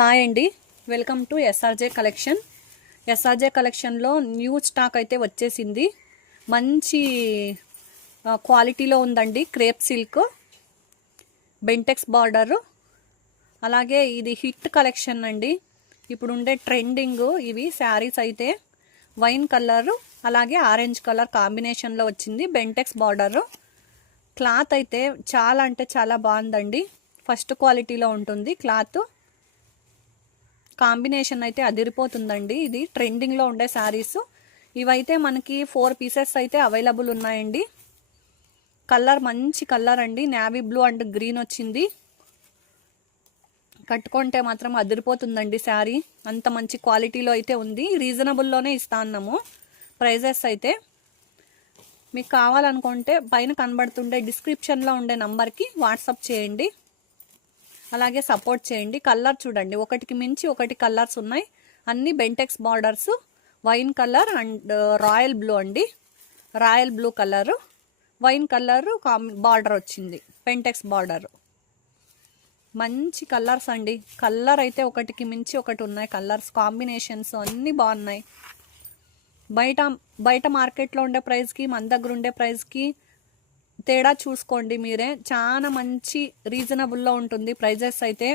Hi అండి, welcome to SRJ collection. SRJ కలెక్షన్లో new stock అయితే వచ్చేసింది. మంచి క్వాలిటీలో ఉందండి. క్రేప్ సిల్క్, బెంటెక్స్ బార్డరు, అలాగే ఇది హిట్ కలెక్షన్ అండి. ఇప్పుడు ఉండే ట్రెండింగ్ ఇవి శారీస్ అయితే వైన్ కలరు అలాగే ఆరెంజ్ కలర్ కాంబినేషన్లో వచ్చింది. బెంటెక్స్ బార్డరు, క్లాత్ అయితే చాలా అంటే చాలా బాగుందండి. ఫస్ట్ క్వాలిటీలో ఉంటుంది క్లాత్. కాంబినేషన్ అయితే అదిరిపోతుందండి. ఇది ట్రెండింగ్లో ఉండే శారీస్. ఇవైతే మనకి 4 పీసెస్ అయితే అవైలబుల్ ఉన్నాయండి. కలర్ మంచి కలర్ అండి, నేవీ బ్లూ అండ్ గ్రీన్ వచ్చింది. కట్టుకుంటే మాత్రం అదిరిపోతుందండి శారీ. అంత మంచి క్వాలిటీలో అయితే ఉంది. రీజనబుల్లోనే ఇస్తా ఉన్నాము ప్రైజెస్ అయితే. మీకు కావాలనుకుంటే పైన కనబడుతుండే డిస్క్రిప్షన్లో ఉండే నంబర్కి వాట్సాప్ చేయండి, అలాగే సపోర్ట్ చేయండి. కలర్ చూడండి, ఒకటికి మించి ఒకటి కలర్స్ ఉన్నాయి. అన్ని Bentex borders, wine colour and royal blue అండి. Royal blue colour, wine colour border వచ్చింది. బెంటెక్స్ బార్డర్ మంచి కలర్స్ అండి. కలర్ అయితే ఒకటికి మించి ఒకటి ఉన్నాయి. కలర్స్ కాంబినేషన్స్ అన్నీ బాగున్నాయి. బయట మార్కెట్లో ఉండే ప్రైస్కి మన దగ్గర ఉండే ప్రైస్కి తేడా చూసుకోండి మీరే. చాలా మంచి రీజనబుల్లో ఉంటుంది ప్రైజెస్ అయితే.